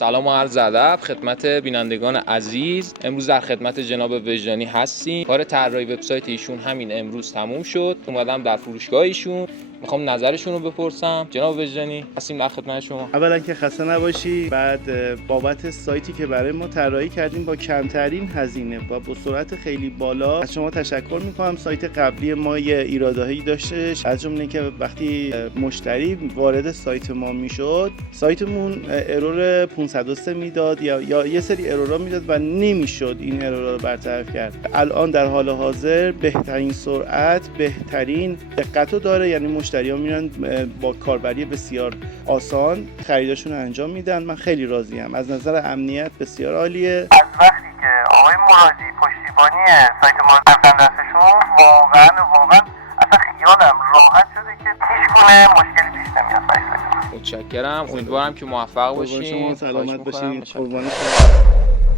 سلام و عرض ادب خدمت بینندگان عزیز. امروز در خدمت جناب وجدانی هستیم. کار طراحی وبسایت ایشون همین امروز تموم شد. اومدم در فروشگاه ایشون، میخوام نظرشون رو بپرسم. جناب وجدانی هستیم در خدمت شما. اولا که خسته نباشی. بعد بابت سایتی که برای ما طراحی کردیم با کمترین هزینه و با سرعت خیلی بالا از شما تشکر میکنم. سایت قبلی ما یه ایرادهایی داشتش، از جمله که وقتی مشتری وارد سایت ما میشد سایتمون ارور 503 میداد یا یه سری ارورا میداد و نمیشد این ارورا رو برطرف کرد. الان در حال حاضر بهترین سرعت، بهترین دقت رو داره، یعنی مشتری‌ها میرن با کاربری بسیار آسان خریداشون رو انجام میدن. من خیلی راضیم. از نظر امنیت بسیار عالیه. از وقتی که آقای مرادی پشتیبانی سایت ما رفتن دستشون واقعا اصلا خیالم راحت شده که هیچ گونه مشکلی پیش نمیاد سایت. متشکرم. امیدوارم که موفق باشین. شما سلامت باشین. قربان شما.